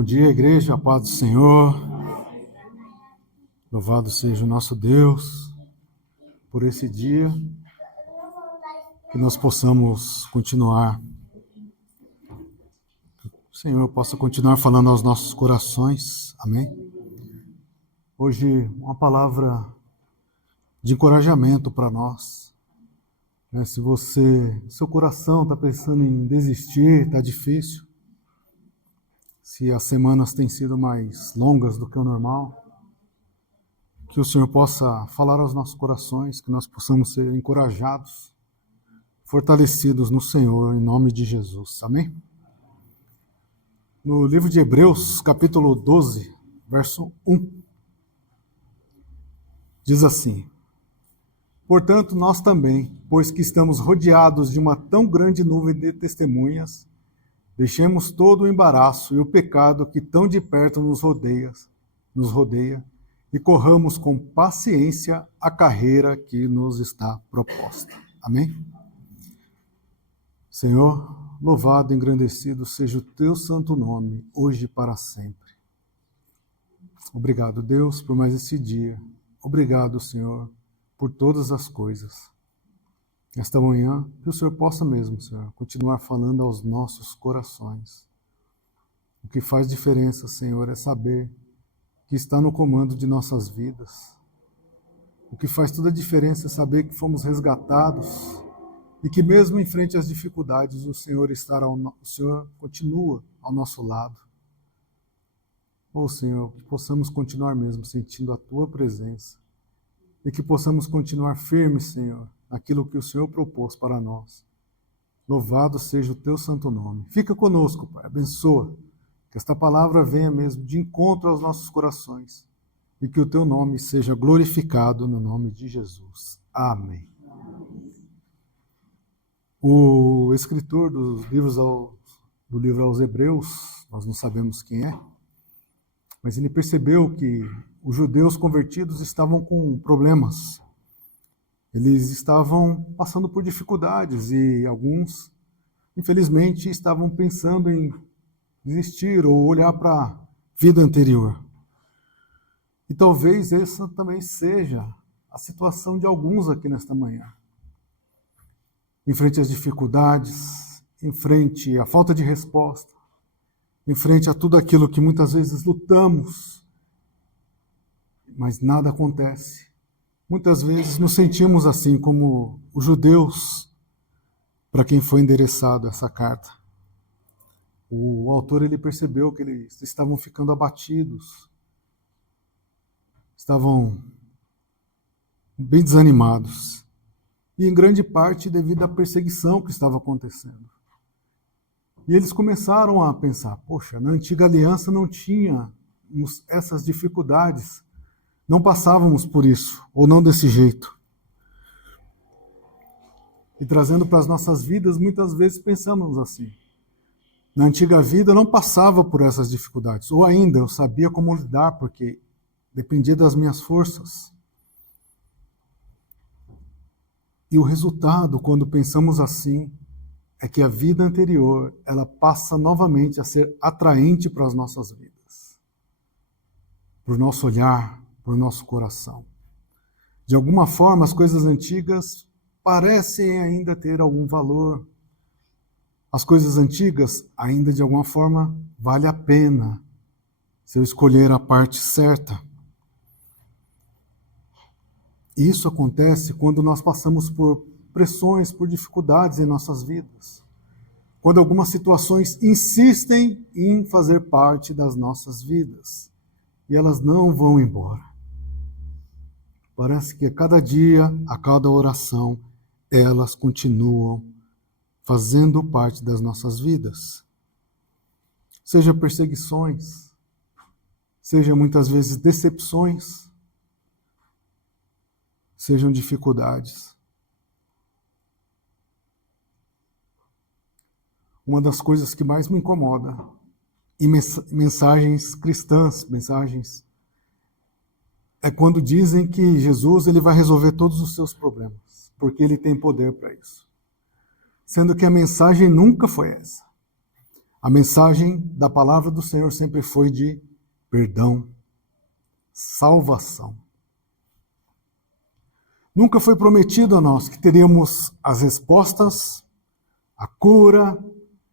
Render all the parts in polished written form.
Bom dia, igreja, a paz do Senhor. Louvado seja o nosso Deus por esse dia, que nós possamos continuar, que o Senhor possa continuar falando aos nossos corações, amém? Hoje, uma palavra de encorajamento para nós, né? Se seu coração está pensando em desistir, está difícil, se as semanas têm sido mais longas do que o normal, que o Senhor possa falar aos nossos corações, que nós possamos ser encorajados, fortalecidos no Senhor, em nome de Jesus. Amém? No livro de Hebreus, capítulo 12, verso 1, diz assim: Portanto, nós também, pois que estamos rodeados de uma tão grande nuvem de testemunhas, deixemos todo o embaraço e o pecado que tão de perto nos rodeia, e corramos com paciência a carreira que nos está proposta. Amém? Senhor, louvado e engrandecido seja o teu santo nome, hoje e para sempre. Obrigado, Deus, por mais esse dia. Obrigado, Senhor, por todas as coisas. Esta manhã, que o Senhor possa mesmo, Senhor, continuar falando aos nossos corações. O que faz diferença, Senhor, é saber que está no comando de nossas vidas. O que faz toda a diferença é saber que fomos resgatados e que mesmo em frente às dificuldades, o Senhor continua ao nosso lado. Senhor, que possamos continuar mesmo sentindo a Tua presença e que possamos continuar firmes, Senhor, naquilo que o Senhor propôs para nós. Louvado seja o Teu santo nome. Fica conosco, Pai, abençoa. Que esta palavra venha mesmo de encontro aos nossos corações e que o Teu nome seja glorificado no nome de Jesus. Amém. O escritor do livro aos Hebreus, nós não sabemos quem é, mas ele percebeu que os judeus convertidos estavam com problemas. Eles estavam passando por dificuldades e alguns, infelizmente, estavam pensando em desistir ou olhar para a vida anterior. E talvez essa também seja a situação de alguns aqui nesta manhã. Em frente às dificuldades, em frente à falta de resposta, em frente a tudo aquilo que muitas vezes lutamos, mas nada acontece. Muitas vezes nos sentimos assim como os judeus para quem foi endereçado essa carta. O autor ele percebeu que eles estavam ficando abatidos, estavam bem desanimados, e em grande parte devido à perseguição que estava acontecendo. E eles começaram a pensar, poxa, na antiga aliança não tínhamos essas dificuldades, não passávamos por isso, ou não desse jeito. E trazendo para as nossas vidas, muitas vezes pensamos assim. Na antiga vida eu não passava por essas dificuldades, ou ainda eu sabia como lidar, porque dependia das minhas forças. E o resultado, quando pensamos assim, é que a vida anterior, ela passa novamente a ser atraente para as nossas vidas. Para o nosso olhar, para o nosso coração. De alguma forma, as coisas antigas parecem ainda ter algum valor. As coisas antigas ainda, de alguma forma, vale a pena se eu escolher a parte certa. Isso acontece quando nós passamos por pressões, por dificuldades em nossas vidas. Quando algumas situações insistem em fazer parte das nossas vidas. E elas não vão embora. Parece que a cada dia, a cada oração, elas continuam fazendo parte das nossas vidas. Seja perseguições, seja muitas vezes decepções, sejam dificuldades. Uma das coisas que mais me incomoda em mensagens cristãs, é quando dizem que Jesus ele vai resolver todos os seus problemas, porque ele tem poder para isso. Sendo que a mensagem nunca foi essa. A mensagem da palavra do Senhor sempre foi de perdão, salvação. Nunca foi prometido a nós que teríamos as respostas, a cura,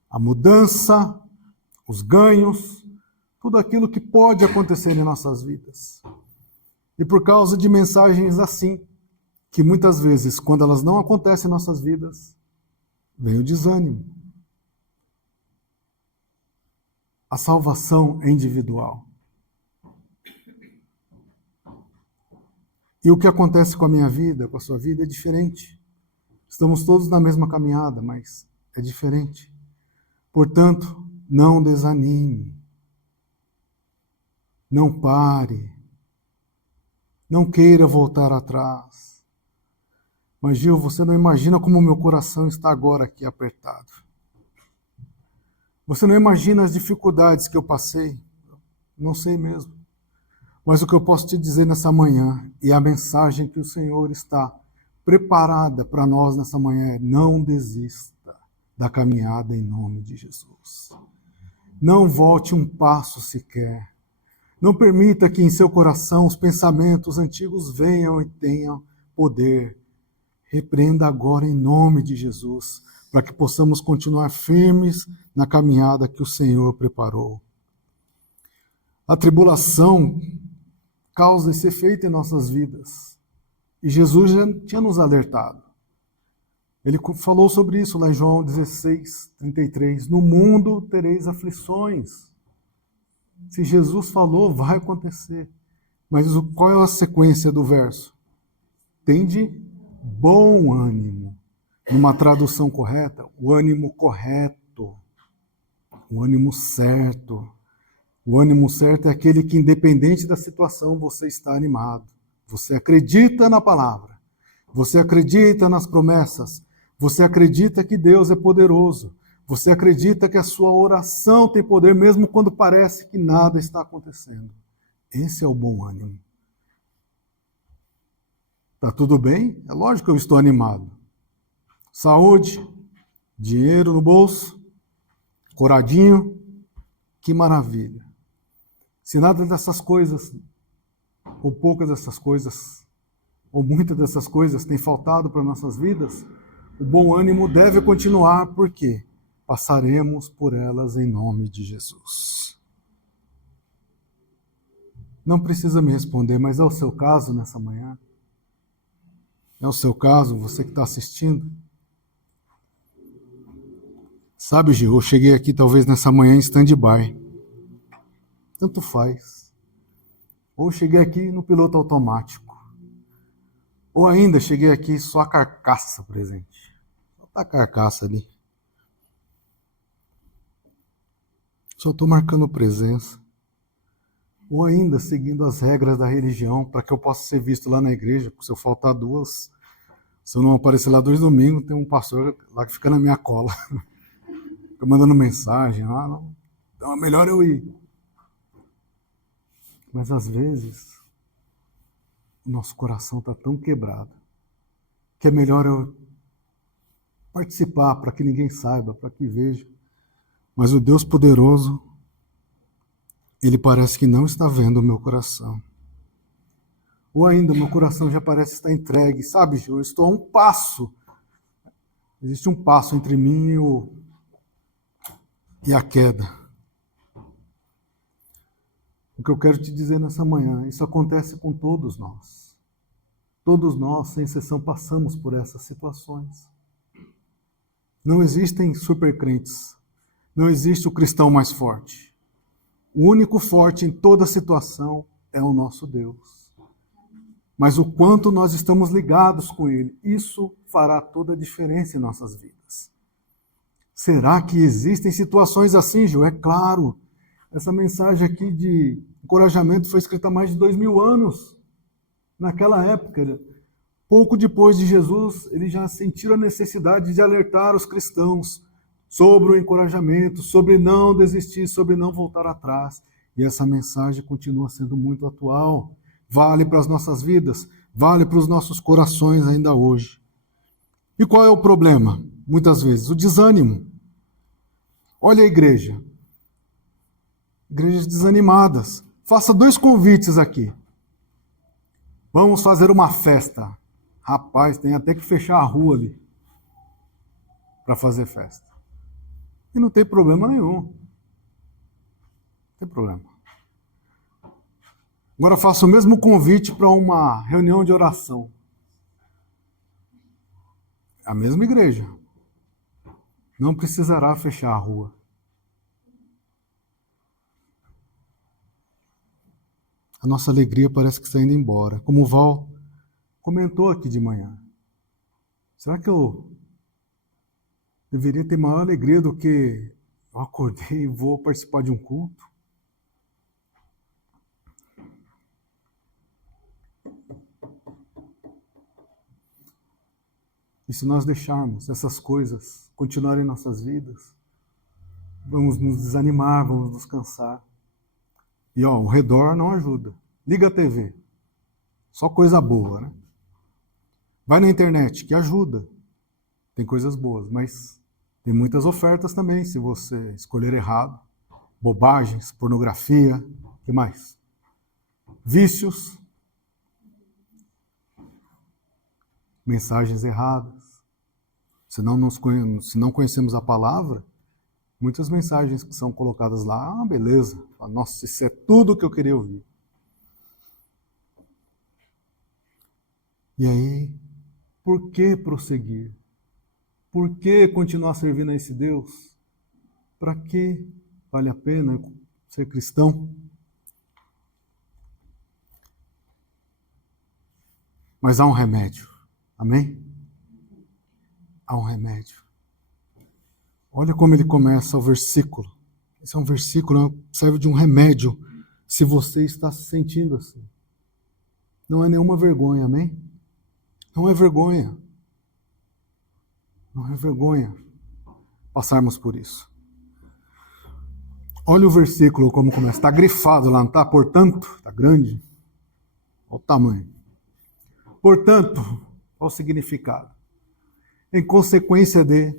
a mudança, os ganhos, tudo aquilo que pode acontecer em nossas vidas. E por causa de mensagens assim, que muitas vezes, quando elas não acontecem em nossas vidas, vem o desânimo. A salvação é individual. E o que acontece com a minha vida, com a sua vida, é diferente. Estamos todos na mesma caminhada, mas é diferente. Portanto, não desanime. Não pare. Não queira voltar atrás. Mas, Gil, você não imagina como o meu coração está agora aqui apertado. Você não imagina as dificuldades que eu passei. Não sei mesmo. Mas o que eu posso te dizer nessa manhã, e a mensagem que o Senhor está preparada para nós nessa manhã é: não desista da caminhada em nome de Jesus. Não volte um passo sequer. Não permita que em seu coração os pensamentos antigos venham e tenham poder. Repreenda agora em nome de Jesus, para que possamos continuar firmes na caminhada que o Senhor preparou. A tribulação causa esse efeito em nossas vidas. E Jesus já tinha nos alertado. Ele falou sobre isso lá em João 16:33. No mundo tereis aflições. Se Jesus falou, vai acontecer. Mas qual é a sequência do verso? Tende bom ânimo. Numa tradução correta, o ânimo correto. O ânimo certo. O ânimo certo é aquele que, independente da situação, você está animado. Você acredita na palavra. Você acredita nas promessas. Você acredita que Deus é poderoso. Você acredita que a sua oração tem poder, mesmo quando parece que nada está acontecendo. Esse é o bom ânimo. Tá tudo bem? É lógico que eu estou animado. Saúde, dinheiro no bolso, coradinho, que maravilha. Se nada dessas coisas, ou poucas dessas coisas, ou muitas dessas coisas têm faltado para nossas vidas, o bom ânimo deve continuar, porque passaremos por elas em nome de Jesus. Não precisa me responder, mas é o seu caso nessa manhã? É o seu caso, você que está assistindo? Sabe, Gil, eu cheguei aqui talvez nessa manhã em stand-by. Tanto faz. Ou cheguei aqui no piloto automático. Ou ainda cheguei aqui só a carcaça presente. Só tá a carcaça ali. Só estou marcando presença. Ou ainda seguindo as regras da religião para que eu possa ser visto lá na igreja, porque se eu faltar duas, se eu não aparecer lá 2 domingos, tem um pastor lá que fica na minha cola. Fica mandando mensagem lá. Não. Então é melhor eu ir. Mas às vezes, o nosso coração está tão quebrado que é melhor eu participar para que ninguém saiba, para que veja. Mas o Deus poderoso, Ele parece que não está vendo o meu coração. Ou ainda, o meu coração já parece estar entregue. Sabe, Gil, eu estou a um passo. Existe um passo entre mim e a queda. O que eu quero te dizer nessa manhã, isso acontece com todos nós. Todos nós, sem exceção, passamos por essas situações. Não existem supercrentes. Não existe o cristão mais forte. O único forte em toda situação é o nosso Deus. Mas o quanto nós estamos ligados com Ele, isso fará toda a diferença em nossas vidas. Será que existem situações assim, Gil? É claro. Essa mensagem aqui de encorajamento foi escrita há mais de 2000 anos. Naquela época, pouco depois de Jesus, eles já sentiram a necessidade de alertar os cristãos sobre o encorajamento, sobre não desistir, sobre não voltar atrás. E essa mensagem continua sendo muito atual. Vale para as nossas vidas, vale para os nossos corações ainda hoje. E qual é o problema? Muitas vezes, o desânimo. Olha a igreja. Igrejas desanimadas. Faça 2 convites aqui. Vamos fazer uma festa. Rapaz, tem até que fechar a rua ali para fazer festa. E não tem problema nenhum. Não tem problema. Agora faça o mesmo convite para uma reunião de oração. A mesma igreja. Não precisará fechar a rua. A nossa alegria parece que está indo embora. Como o Val comentou aqui de manhã. Será que eu deveria ter maior alegria do que eu acordei e vou participar de um culto? E se nós deixarmos essas coisas continuarem em nossas vidas, vamos nos desanimar, vamos nos cansar. E o redor não ajuda. Liga a TV. Só coisa boa, né? Vai na internet, que ajuda. Tem coisas boas, mas tem muitas ofertas também, se você escolher errado. Bobagens, pornografia, o que mais? Vícios. Mensagens erradas. Se não conhecemos a palavra, muitas mensagens que são colocadas lá, beleza. Nossa, isso é tudo que eu queria ouvir. E aí, por que prosseguir? Por que continuar servindo a esse Deus? Para que vale a pena ser cristão? Mas há um remédio. Amém? Há um remédio. Olha como ele começa o versículo. Esse é um versículo que serve de um remédio se você está se sentindo assim. Não é nenhuma vergonha, amém? Não é vergonha. Não é vergonha passarmos por isso. Olha o versículo como começa. Está grifado lá, não está? Portanto, está grande. Olha o tamanho. Portanto, qual o significado? Em consequência de,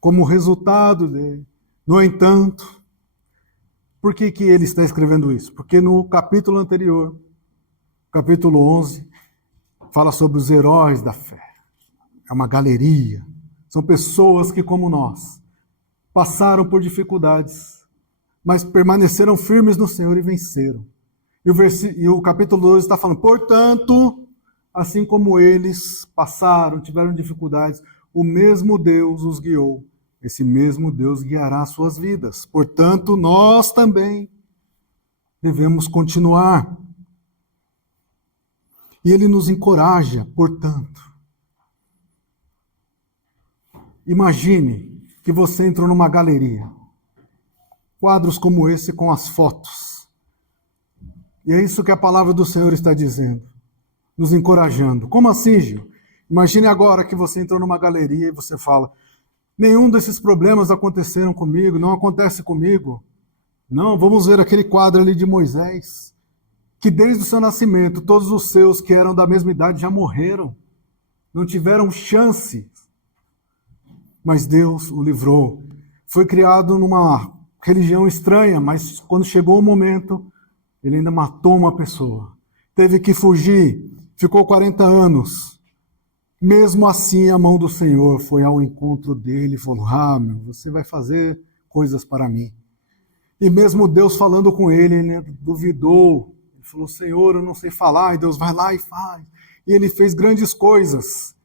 como resultado de, no entanto. Por que ele está escrevendo isso? Porque no capítulo anterior, capítulo 11, fala sobre os heróis da fé. É uma galeria. São pessoas que, como nós, passaram por dificuldades, mas permaneceram firmes no Senhor e venceram. E o capítulo 12 está falando, portanto, assim como eles passaram, tiveram dificuldades, o mesmo Deus os guiou. Esse mesmo Deus guiará as suas vidas. Portanto, nós também devemos continuar. E ele nos encoraja, portanto. Imagine que você entrou numa galeria. Quadros como esse com as fotos. E é isso que a palavra do Senhor está dizendo. Nos encorajando. Como assim, Gil? Imagine agora que você entrou numa galeria e você fala, nenhum desses problemas aconteceram comigo, não acontece comigo. Não, vamos ver aquele quadro ali de Moisés, que desde o seu nascimento, todos os seus que eram da mesma idade já morreram, não tiveram chance. Mas Deus o livrou. Foi criado numa religião estranha, mas quando chegou o momento, ele ainda matou uma pessoa. Teve que fugir, ficou 40 anos. Mesmo assim, a mão do Senhor foi ao encontro dele e falou, você vai fazer coisas para mim. E mesmo Deus falando com ele duvidou. Ele falou, Senhor, eu não sei falar. E Deus vai lá e faz. E ele fez grandes coisas.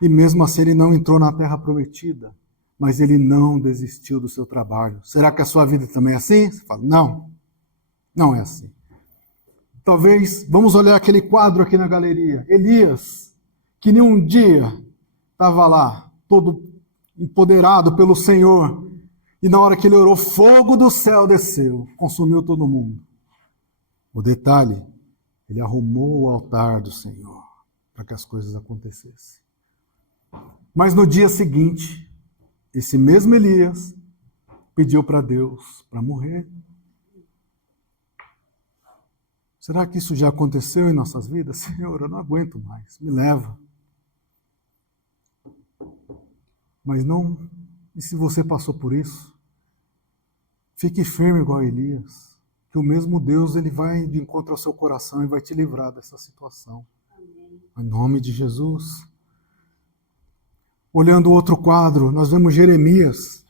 E mesmo assim ele não entrou na terra prometida. Mas ele não desistiu do seu trabalho. Será que a sua vida também é assim? Você fala, não, não é assim. Talvez, vamos olhar aquele quadro aqui na galeria. Elias, que nem um dia estava lá, todo empoderado pelo Senhor, e na hora que ele orou, fogo do céu desceu, consumiu todo mundo. O detalhe, ele arrumou o altar do Senhor para que as coisas acontecessem. Mas no dia seguinte, esse mesmo Elias pediu para Deus para morrer. Será que isso já aconteceu em nossas vidas? Senhor, eu não aguento mais, me leva. Mas não, e se você passou por isso? Fique firme igual Elias, que o mesmo Deus ele vai de encontro ao seu coração e vai te livrar dessa situação. Em nome de Jesus. Olhando o outro quadro, nós vemos Jeremias.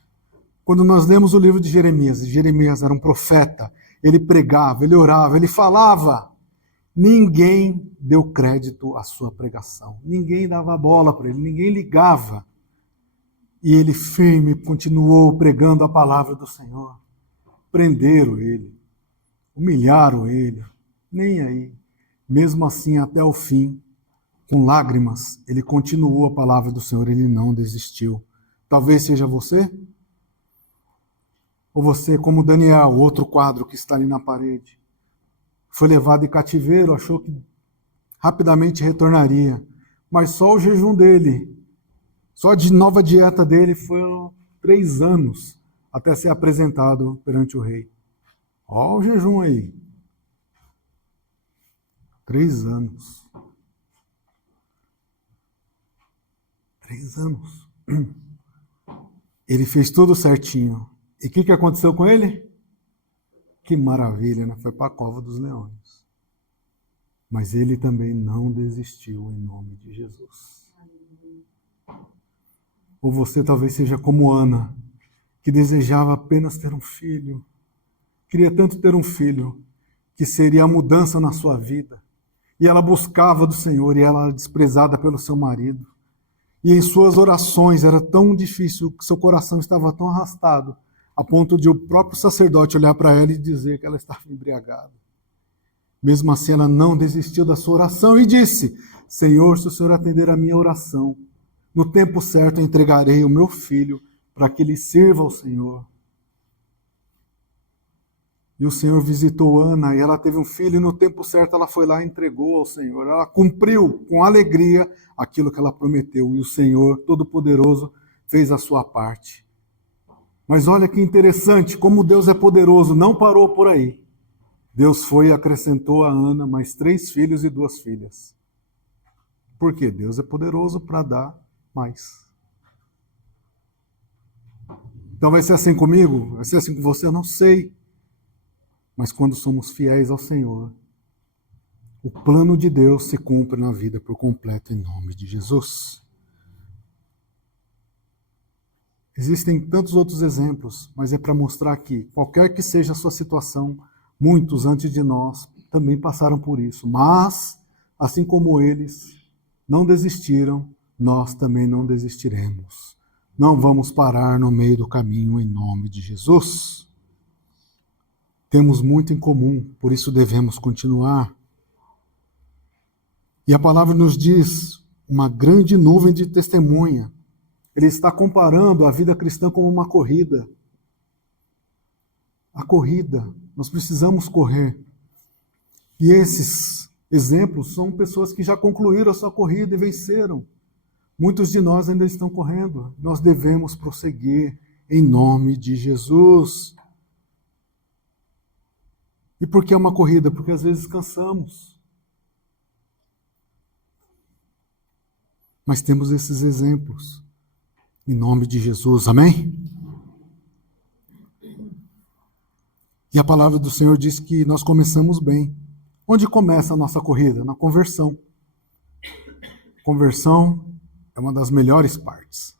Quando nós lemos o livro de Jeremias, Jeremias era um profeta, ele pregava, ele orava, ele falava. Ninguém deu crédito à sua pregação, ninguém dava bola para ele, ninguém ligava. E ele firme continuou pregando a palavra do Senhor. Prenderam ele, humilharam ele, nem aí. Mesmo assim, até o fim, com lágrimas, ele continuou a palavra do Senhor, ele não desistiu. Talvez seja você, ou você, como Daniel, outro quadro que está ali na parede, foi levado em cativeiro, achou que rapidamente retornaria, mas só o jejum dele, só a nova dieta dele foram 3 anos até ser apresentado perante o rei. Olha o jejum aí. 3 anos. 3 anos. Ele fez tudo certinho. E o que aconteceu com ele? Que maravilha, né? Foi para a cova dos leões. Mas ele também não desistiu em nome de Jesus. Ou você talvez seja como Ana, que desejava apenas ter um filho. Queria tanto ter um filho, que seria a mudança na sua vida. E ela buscava do Senhor, e ela era desprezada pelo seu marido. E em suas orações era tão difícil, que seu coração estava tão arrastado, a ponto de o próprio sacerdote olhar para ela e dizer que ela estava embriagada. Mesmo assim, ela não desistiu da sua oração e disse: Senhor, se o Senhor atender a minha oração, no tempo certo eu entregarei o meu filho para que ele sirva ao Senhor. E o Senhor visitou Ana e ela teve um filho e no tempo certo ela foi lá e entregou ao Senhor. Ela cumpriu com alegria aquilo que ela prometeu e o Senhor Todo-Poderoso fez a sua parte. Mas olha que interessante, como Deus é poderoso, não parou por aí. Deus foi e acrescentou a Ana mais 3 filhos e 2 filhas. Por quê? Deus é poderoso para dar mais. Então vai ser assim comigo? Vai ser assim com você? Eu não sei. Mas quando somos fiéis ao Senhor, o plano de Deus se cumpre na vida por completo em nome de Jesus. Existem tantos outros exemplos, mas é para mostrar que, qualquer que seja a sua situação, muitos antes de nós também passaram por isso. Mas, assim como eles não desistiram, nós também não desistiremos. Não vamos parar no meio do caminho em nome de Jesus. Temos muito em comum, por isso devemos continuar. E a palavra nos diz uma grande nuvem de testemunha. Ele está comparando a vida cristã como uma corrida. A corrida, nós precisamos correr. E esses exemplos são pessoas que já concluíram a sua corrida e venceram. Muitos de nós ainda estão correndo. Nós devemos prosseguir em nome de Jesus. E por que é uma corrida? Porque às vezes cansamos. Mas temos esses exemplos. Em nome de Jesus, amém? E a palavra do Senhor diz que nós começamos bem. Onde começa a nossa corrida? Na conversão. Conversão é uma das melhores partes.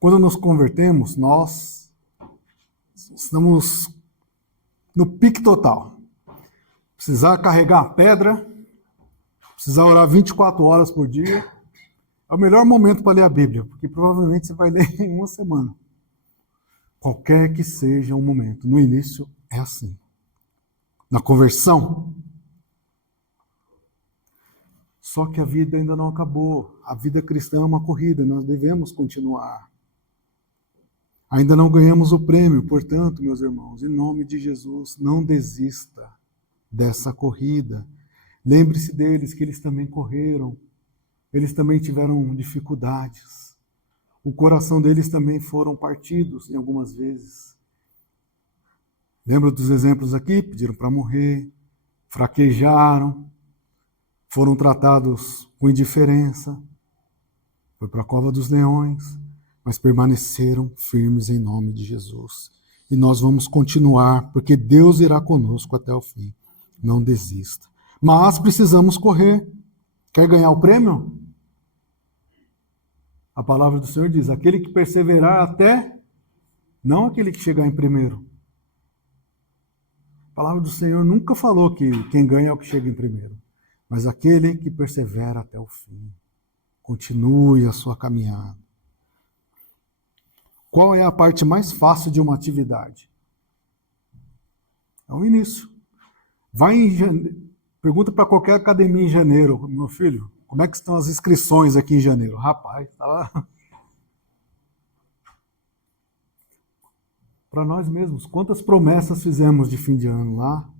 Quando nos convertemos, nós estamos no pique total. Precisar carregar a pedra, precisar orar 24 horas por dia, é o melhor momento para ler a Bíblia, porque provavelmente você vai ler em uma semana. Qualquer que seja o momento. No início é assim. Na conversão. Só que a vida ainda não acabou. A vida cristã é uma corrida, nós devemos continuar. Ainda não ganhamos o prêmio, portanto, meus irmãos, em nome de Jesus, não desista dessa corrida. Lembre-se deles, que eles também correram. Eles também tiveram dificuldades. O coração deles também foram partidos em algumas vezes. Lembra dos exemplos aqui? Pediram para morrer, fraquejaram, foram tratados com indiferença, foi para a cova dos leões, mas permaneceram firmes em nome de Jesus. e nós vamos continuar, porque Deus irá conosco até o fim. Não desista. Mas precisamos correr. Quer ganhar o prêmio? A palavra do Senhor diz: aquele que perseverar até, não aquele que chegar em primeiro. A palavra do Senhor nunca falou que quem ganha é o que chega em primeiro, mas aquele que persevera até o fim. Continue a sua caminhada. Qual é a parte mais fácil de uma atividade? É o início. Pergunta para qualquer academia em janeiro: meu filho, como é que estão as inscrições aqui em janeiro? Rapaz, tá. Para nós mesmos, quantas promessas fizemos de fim de ano lá?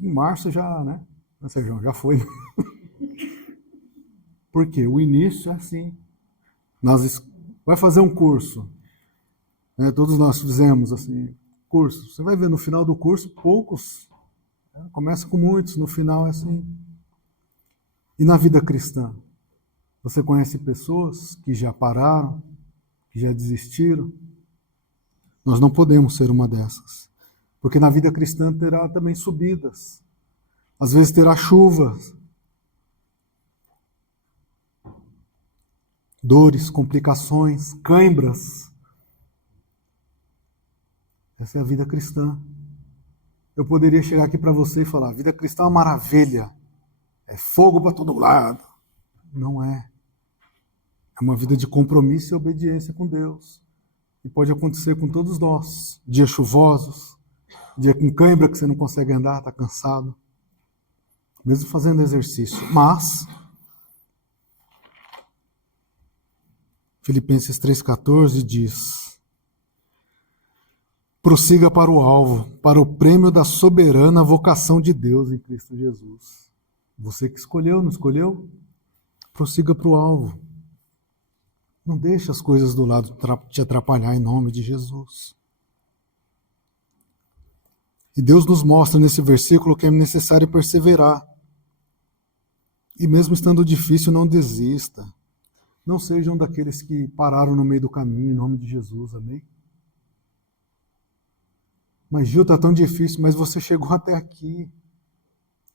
Em março já, né? Sérgio, já foi. Por quê? O início é assim. Vai fazer um curso. Né? Todos nós fizemos assim, curso. Você vai ver no final do curso, poucos. Né? Começa com muitos, no final é assim. E na vida cristã? Você conhece pessoas que já pararam, que já desistiram? Nós não podemos ser uma dessas. Porque na vida cristã terá também subidas. Às vezes terá chuvas. Dores, complicações, cãibras. Essa é a vida cristã. Eu poderia chegar aqui para você e falar: a vida cristã é uma maravilha. É fogo para todo lado. Não é. É uma vida de compromisso e obediência com Deus. E pode acontecer com todos nós. Dias chuvosos, dia com cãibra que você não consegue andar, está cansado. Mesmo fazendo exercício. Mas, Filipenses 3,14 diz: prossiga para o alvo, para o prêmio da soberana vocação de Deus em Cristo Jesus. Você que escolheu, não escolheu? Prossiga para o alvo. Não deixe as coisas do lado te atrapalhar em nome de Jesus. E Deus nos mostra nesse versículo que é necessário perseverar. E mesmo estando difícil, não desista. Não sejam daqueles que pararam no meio do caminho, em nome de Jesus, amém? Mas Gil, está tão difícil, mas você chegou até aqui.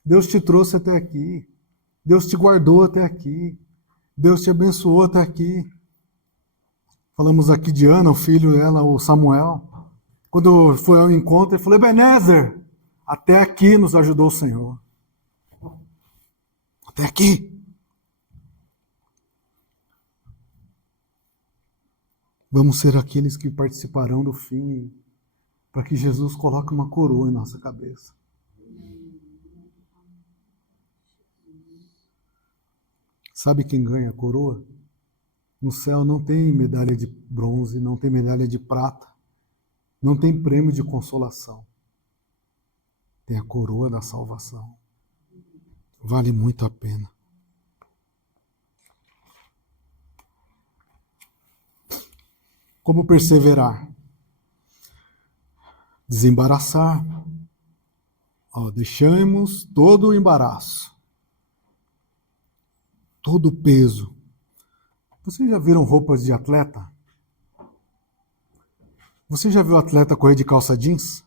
Deus te trouxe até aqui. Deus te guardou até aqui. Deus te abençoou até aqui. Falamos aqui de Ana, o filho dela, o Samuel. Quando foi ao encontro, ele falou: Ebenezer, até aqui nos ajudou o Senhor. Até aqui. Vamos ser aqueles que participarão do fim, para que Jesus coloque uma coroa em nossa cabeça. Sabe quem ganha a coroa? No céu não tem medalha de bronze, não tem medalha de prata, não tem prêmio de consolação. Tem a coroa da salvação. Vale muito a pena. Como perseverar? Desembaraçar. Deixamos todo o embaraço, todo o peso. Vocês já viram roupas de atleta? Você já viu atleta correr de calça jeans?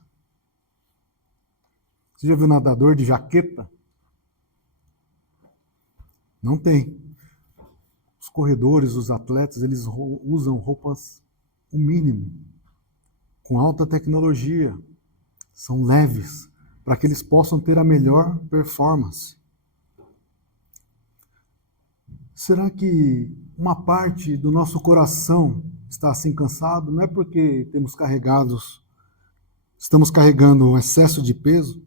Você já viu nadador de jaqueta? Não tem. Os corredores, os atletas, eles usam roupas o mínimo, com alta tecnologia, são leves, para que eles possam ter a melhor performance. Será que uma parte do nosso coração está assim cansado? Não é porque estamos carregando um excesso de peso?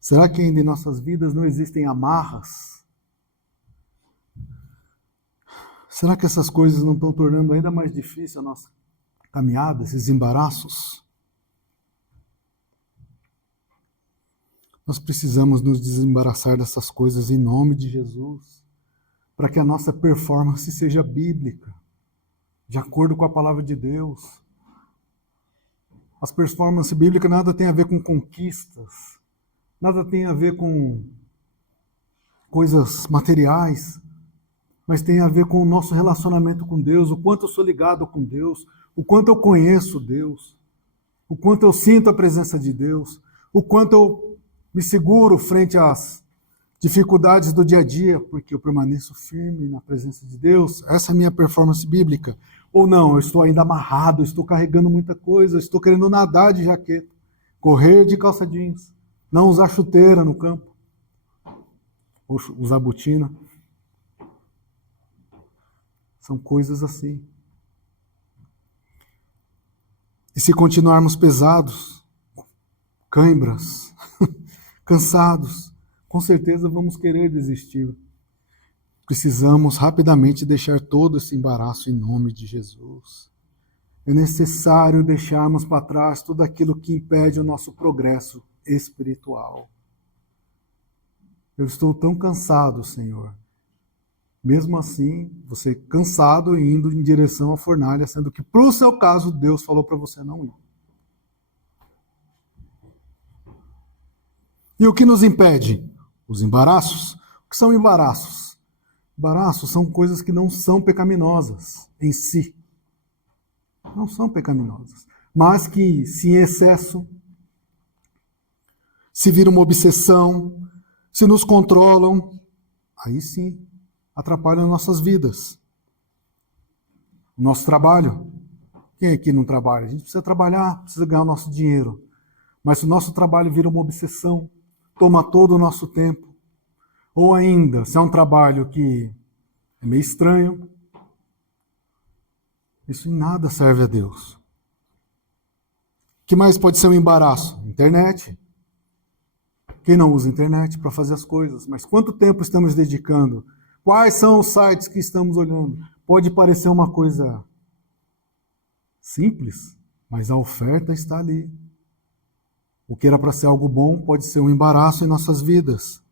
Será que ainda em nossas vidas não existem amarras? Será que essas coisas não estão tornando ainda mais difícil a nossa caminhada, esses embaraços? Nós precisamos nos desembaraçar dessas coisas em nome de Jesus, para que a nossa performance seja bíblica, de acordo com a palavra de Deus. As performances bíblicas nada tem a ver com conquistas, nada tem a ver com coisas materiais, mas tem a ver com o nosso relacionamento com Deus, o quanto eu sou ligado com Deus, o quanto eu conheço Deus, o quanto eu sinto a presença de Deus, o quanto eu me seguro frente às dificuldades do dia a dia, porque eu permaneço firme na presença de Deus. Essa é a minha performance bíblica. Ou não, eu estou ainda amarrado, eu estou carregando muita coisa, eu estou querendo nadar de jaqueta, correr de calça jeans, não usar chuteira no campo, ou usar botina. São coisas assim. E se continuarmos pesados, cãibras, cansados, com certeza vamos querer desistir. Precisamos rapidamente deixar todo esse embaraço em nome de Jesus. É necessário deixarmos para trás tudo aquilo que impede o nosso progresso espiritual. Eu estou tão cansado, Senhor. Mesmo assim, você cansado e indo em direção à fornalha, sendo que, para o seu caso, Deus falou para você não ir. E o que nos impede? Os embaraços. O que são embaraços? Embaraços são coisas que não são pecaminosas em si. Não são pecaminosas. Mas que, se em excesso, se vira uma obsessão, se nos controlam, aí sim, atrapalham nossas vidas. O nosso trabalho. Quem aqui não trabalha? A gente precisa trabalhar, precisa ganhar o nosso dinheiro. Mas se o nosso trabalho vira uma obsessão, toma todo o nosso tempo, ou ainda, se é um trabalho que é meio estranho, isso em nada serve a Deus. O que mais pode ser um embaraço? Internet. Quem não usa internet para fazer as coisas? Mas quanto tempo estamos dedicando? Quais são os sites que estamos olhando? Pode parecer uma coisa simples, mas a oferta está ali. O que era para ser algo bom pode ser um embaraço em nossas vidas.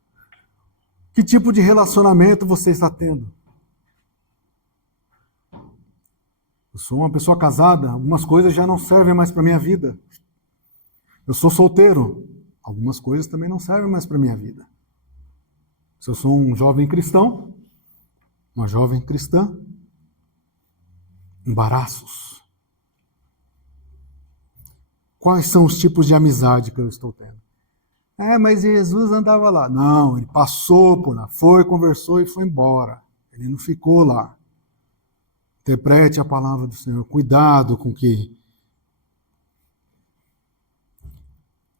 Que tipo de relacionamento você está tendo? Eu sou uma pessoa casada, algumas coisas já não servem mais para a minha vida. Eu sou solteiro, algumas coisas também não servem mais para a minha vida. Se eu sou um jovem cristão, uma jovem cristã, embaraços. Quais são os tipos de amizade que eu estou tendo? Mas Jesus andava lá. Não, ele passou por lá, foi, conversou e foi embora. Ele não ficou lá. Interprete a palavra do Senhor. Cuidado com que...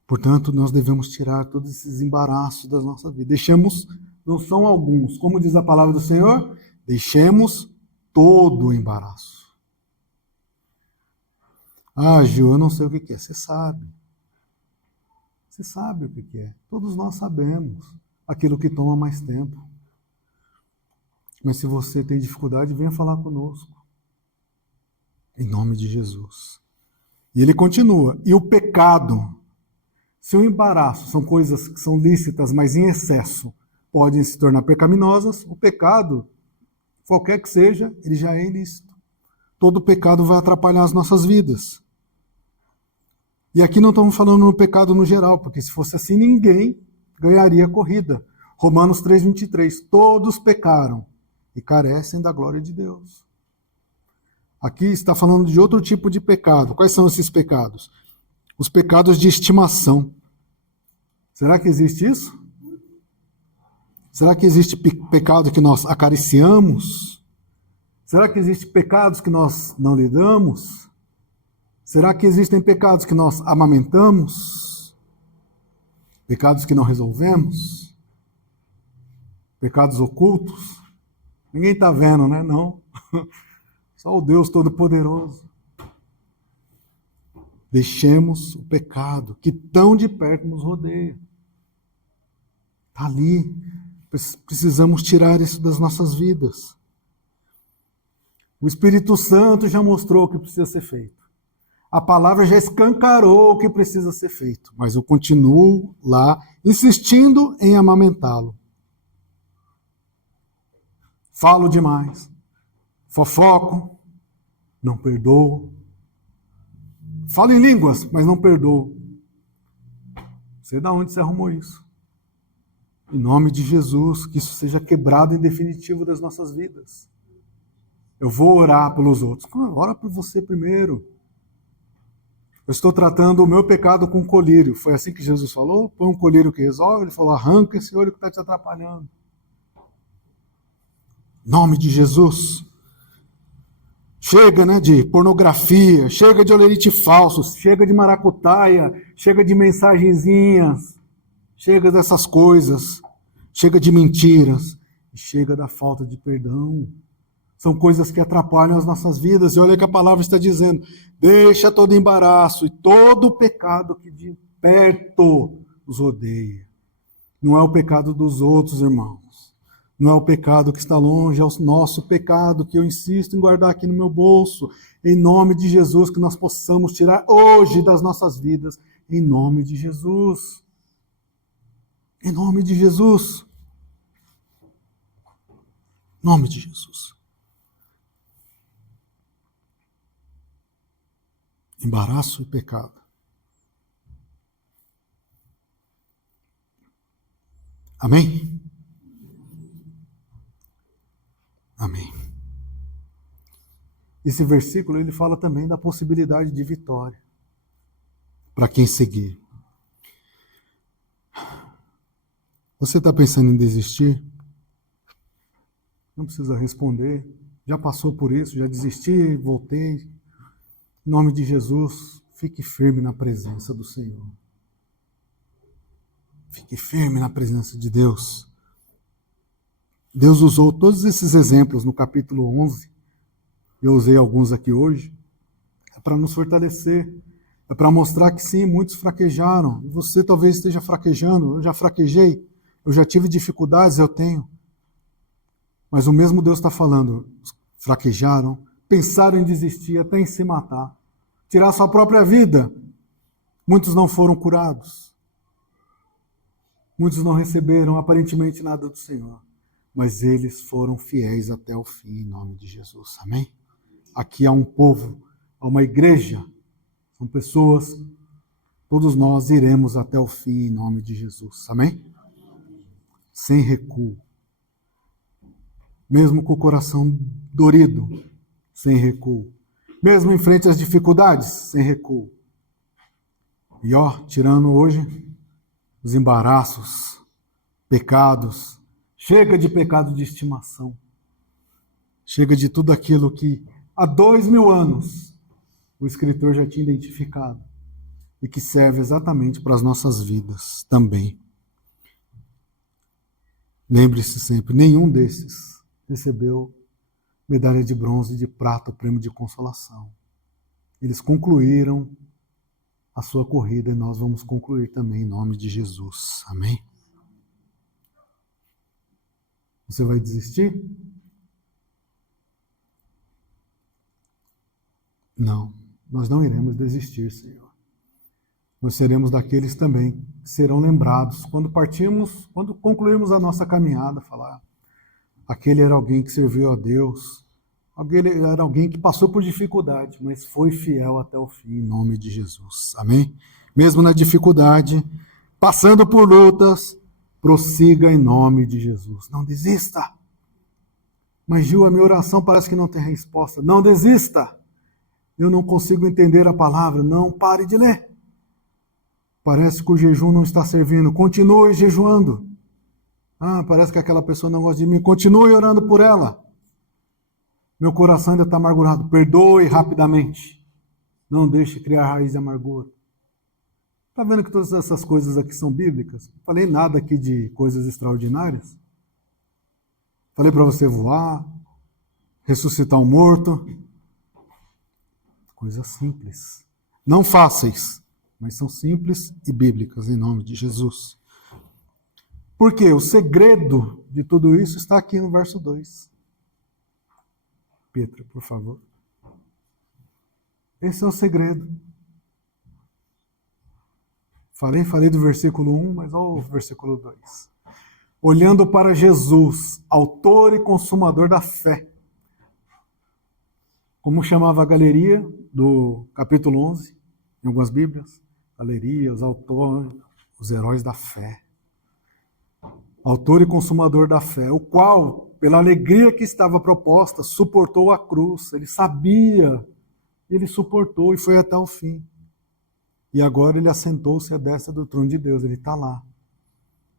Portanto, nós devemos tirar todos esses embaraços da nossa vida. Deixemos, não são alguns, como diz a palavra do Senhor, deixemos todo o embaraço. Gil, eu não sei o que é. Você sabe. Você sabe o que é. Todos nós sabemos aquilo que toma mais tempo. Mas se você tem dificuldade, venha falar conosco. Em nome de Jesus. E ele continua. E o pecado, se o embaraço são coisas que são lícitas, mas em excesso podem se tornar pecaminosas, o pecado, qualquer que seja, ele já é ilícito. Todo pecado vai atrapalhar as nossas vidas. E aqui não estamos falando no pecado no geral, porque se fosse assim, ninguém ganharia a corrida. Romanos 3:23, todos pecaram e carecem da glória de Deus. Aqui está falando de outro tipo de pecado. Quais são esses pecados? Os pecados de estimação. Será que existe isso? Será que existe pecado que nós acariciamos? Será que existem pecados que nós não lidamos? Será que existem pecados que nós amamentamos? Pecados que não resolvemos? Pecados ocultos? Ninguém está vendo, né? Não. Só o Deus Todo-Poderoso. Deixemos o pecado que tão de perto nos rodeia. Está ali. Precisamos tirar isso das nossas vidas. O Espírito Santo já mostrou o que precisa ser feito. A palavra já escancarou o que precisa ser feito, mas eu continuo lá, insistindo em amamentá-lo. Falo demais, fofoco, não perdoo. Falo em línguas, mas não perdoo. Não sei de onde você arrumou isso. Em nome de Jesus, que isso seja quebrado em definitivo das nossas vidas. Eu vou orar pelos outros. Ora por você primeiro. Eu estou tratando o meu pecado com colírio. Foi assim que Jesus falou? Põe um colírio que resolve? Ele falou, arranca esse olho que está te atrapalhando. Em nome de Jesus. Chega, né, de pornografia, chega de olerite falsos, chega de maracutaia, chega de mensagenzinhas, chega dessas coisas, chega de mentiras, chega da falta de perdão. São coisas que atrapalham as nossas vidas. E olha que a palavra está dizendo, deixa todo embaraço e todo pecado que de perto os rodeia. Não é o pecado dos outros, irmãos. Não é o pecado que está longe, é o nosso pecado que eu insisto em guardar aqui no meu bolso. Em nome de Jesus, que nós possamos tirar hoje das nossas vidas. Em nome de Jesus. Em nome de Jesus. Em nome de Jesus. Embaraço e pecado. Amém? Amém. Esse versículo ele fala também da possibilidade de vitória para quem seguir. Você está pensando em desistir? Não precisa responder. Já passou por isso, já desisti, voltei. Em nome de Jesus, fique firme na presença do Senhor. Fique firme na presença de Deus. Deus usou todos esses exemplos no capítulo 11. Eu usei alguns aqui hoje. É para nos fortalecer. É para mostrar que sim, muitos fraquejaram. E você talvez esteja fraquejando. Eu já fraquejei. Eu já tive dificuldades, eu tenho. Mas o mesmo Deus está falando. Fraquejaram, pensaram em desistir, até em se matar. Tirar sua própria vida. Muitos não foram curados. Muitos não receberam aparentemente nada do Senhor. Mas eles foram fiéis até o fim, em nome de Jesus. Amém? Aqui há um povo, há uma igreja. São pessoas, todos nós iremos até o fim, em nome de Jesus. Amém? Sem recuo. Mesmo com o coração dorido, sem recuo. Mesmo em frente às dificuldades, sem recuo. E tirando hoje os embaraços, pecados. Chega de pecado de estimação. Chega de tudo aquilo que há 2000 anos o escritor já tinha identificado e que serve exatamente para as nossas vidas também. Lembre-se sempre, nenhum desses recebeu medalha de bronze, de prata, prêmio de consolação. Eles concluíram a sua corrida e nós vamos concluir também em nome de Jesus. Amém? Você vai desistir? Não, nós não iremos desistir, Senhor. Nós seremos daqueles também que serão lembrados quando partirmos, quando concluirmos a nossa caminhada, falar, aquele era alguém que serviu a Deus, aquele era alguém que passou por dificuldade, mas foi fiel até o fim, em nome de Jesus. Amém? Mesmo na dificuldade, passando por lutas, prossiga em nome de Jesus. Não desista. Mas, Gil, a minha oração parece que não tem resposta. Não desista. Eu não consigo entender a palavra. Não pare de ler. Parece que o jejum não está servindo. Continue jejuando. Parece que aquela pessoa não gosta de mim. Continue orando por ela. Meu coração ainda está amargurado. Perdoe rapidamente. Não deixe criar raiz de amargura. Está vendo que todas essas coisas aqui são bíblicas? Não falei nada aqui de coisas extraordinárias. Falei para você voar, ressuscitar um morto. Coisas simples. Não fáceis, mas são simples e bíblicas, em nome de Jesus. Por quê? O segredo de tudo isso está aqui no verso 2. Petra, por favor. Esse é o segredo. Falei do versículo 1, mas olha o versículo 2. Olhando para Jesus, autor e consumador da fé. Como chamava a galeria do capítulo 11, em algumas Bíblias? Galeria, os autores, os heróis da fé. Autor e consumador da fé, o qual, pela alegria que estava proposta, suportou a cruz. Ele sabia, ele suportou e foi até o fim. E agora ele assentou-se à destra do trono de Deus, ele está lá.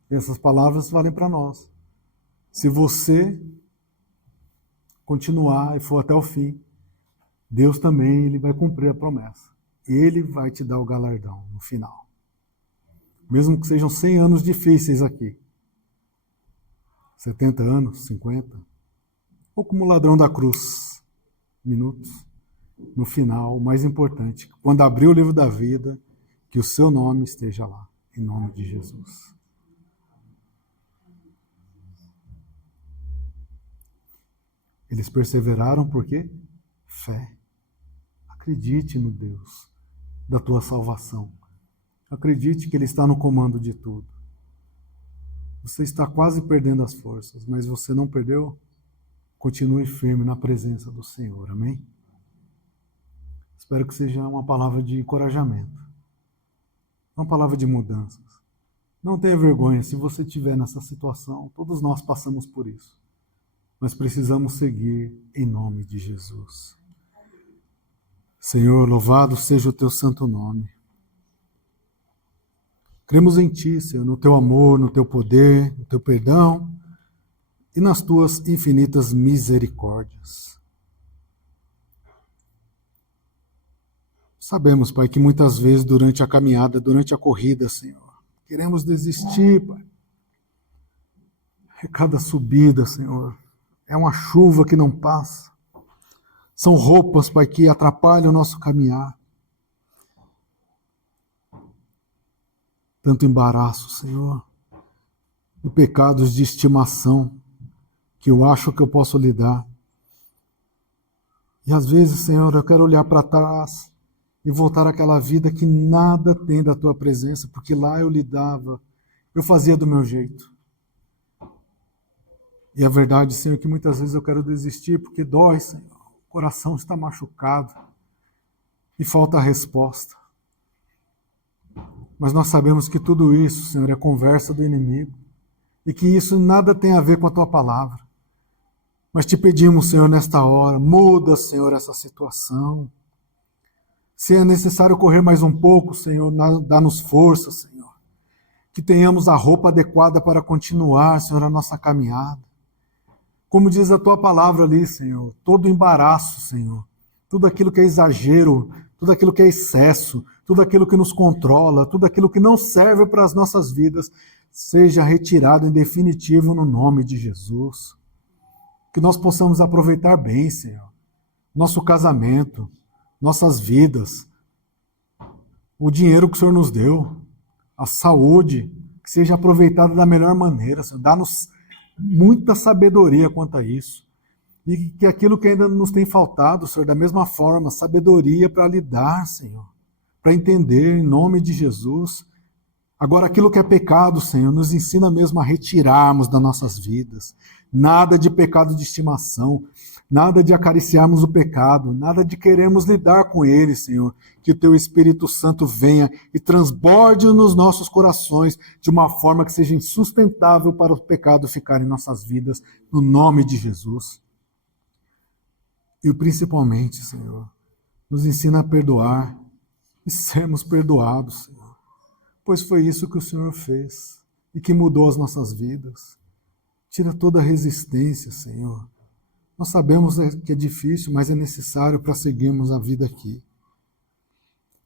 E essas palavras valem para nós. Se você continuar e for até o fim, Deus também ele vai cumprir a promessa. Ele vai te dar o galardão no final. Mesmo que sejam 100 anos difíceis aqui. 70 anos, 50. Ou como o ladrão da cruz. Minutos. No final, o mais importante, quando abrir o livro da vida, que o seu nome esteja lá. Em nome de Jesus. Eles perseveraram por quê? Fé. Acredite no Deus da tua salvação. Acredite que Ele está no comando de tudo. Você está quase perdendo as forças, mas você não perdeu? Continue firme na presença do Senhor. Amém? Espero que seja uma palavra de encorajamento. Uma palavra de mudanças. Não tenha vergonha se você estiver nessa situação. Todos nós passamos por isso. Mas precisamos seguir em nome de Jesus. Senhor, louvado seja o teu santo nome. Cremos em ti, Senhor, no teu amor, no teu poder, no teu perdão e nas tuas infinitas misericórdias. Sabemos, Pai, que muitas vezes durante a caminhada, durante a corrida, Senhor, queremos desistir, Pai. Cada subida, Senhor, é uma chuva que não passa. São roupas, Pai, que atrapalham o nosso caminhar. Tanto embaraço, Senhor, e pecados de estimação que eu acho que eu posso lidar. E às vezes, Senhor, eu quero olhar para trás e voltar àquela vida que nada tem da tua presença, porque lá eu lidava, eu fazia do meu jeito. E a verdade, Senhor, é que muitas vezes eu quero desistir porque dói, Senhor. O coração está machucado e falta a resposta. Mas nós sabemos que tudo isso, Senhor, é conversa do inimigo e que isso nada tem a ver com a tua palavra. Mas te pedimos, Senhor, nesta hora, muda, Senhor, essa situação. Se é necessário correr mais um pouco, Senhor, dá-nos força, Senhor. Que tenhamos a roupa adequada para continuar, Senhor, a nossa caminhada. Como diz a tua palavra ali, Senhor, todo embaraço, Senhor, tudo aquilo que é exagero, tudo aquilo que é excesso, tudo aquilo que nos controla, tudo aquilo que não serve para as nossas vidas, seja retirado em definitivo no nome de Jesus. Que nós possamos aproveitar bem, Senhor, nosso casamento, nossas vidas, o dinheiro que o Senhor nos deu, a saúde, que seja aproveitada da melhor maneira, Senhor. Dá-nos muita sabedoria quanto a isso. E que aquilo que ainda nos tem faltado, Senhor, da mesma forma, sabedoria para lidar, Senhor, para entender em nome de Jesus. Agora, aquilo que é pecado, Senhor, nos ensina mesmo a retirarmos das nossas vidas. Nada de pecado de estimação, nada de acariciarmos o pecado, nada de queremos lidar com ele, Senhor. Que o teu Espírito Santo venha e transborde nos nossos corações de uma forma que seja insustentável para o pecado ficar em nossas vidas, no nome de Jesus. E principalmente, Senhor, nos ensina a perdoar e sermos perdoados, Senhor. Pois foi isso que o Senhor fez e que mudou as nossas vidas. Tira toda a resistência, Senhor. Nós sabemos que é difícil, mas é necessário para seguirmos a vida aqui.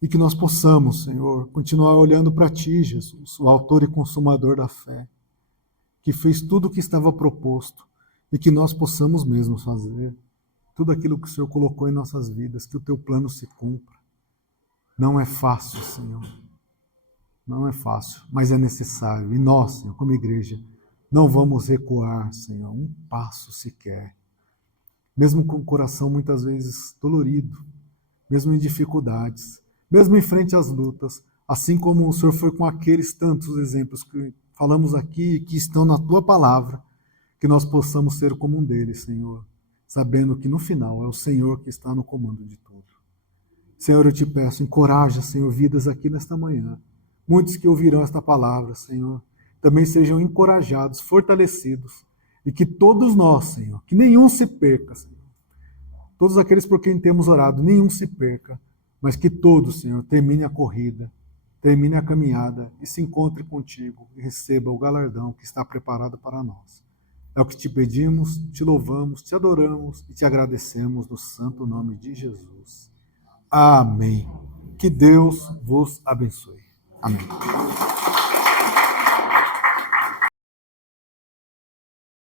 E que nós possamos, Senhor, continuar olhando para Ti, Jesus, o autor e consumador da fé, que fez tudo o que estava proposto e que nós possamos mesmo fazer tudo aquilo que o Senhor colocou em nossas vidas, que o Teu plano se cumpra. Não é fácil, Senhor. Não é fácil, mas é necessário. E nós, Senhor, como igreja, não vamos recuar, Senhor, um passo sequer. Mesmo com o coração muitas vezes dolorido, mesmo em dificuldades, mesmo em frente às lutas, assim como o Senhor foi com aqueles tantos exemplos que falamos aqui e que estão na Tua palavra, que nós possamos ser como um deles, Senhor, sabendo que no final é o Senhor que está no comando de tudo. Senhor, eu te peço, encoraja, Senhor, vidas aqui nesta manhã. Muitos que ouvirão esta palavra, Senhor, também sejam encorajados, fortalecidos, e que todos nós, Senhor, que nenhum se perca, Senhor. Todos aqueles por quem temos orado, nenhum se perca, mas que todos, Senhor, termine a corrida, termine a caminhada e se encontre contigo e receba o galardão que está preparado para nós. É o que te pedimos, te louvamos, te adoramos e te agradecemos no santo nome de Jesus. Amém. Que Deus vos abençoe. Amém.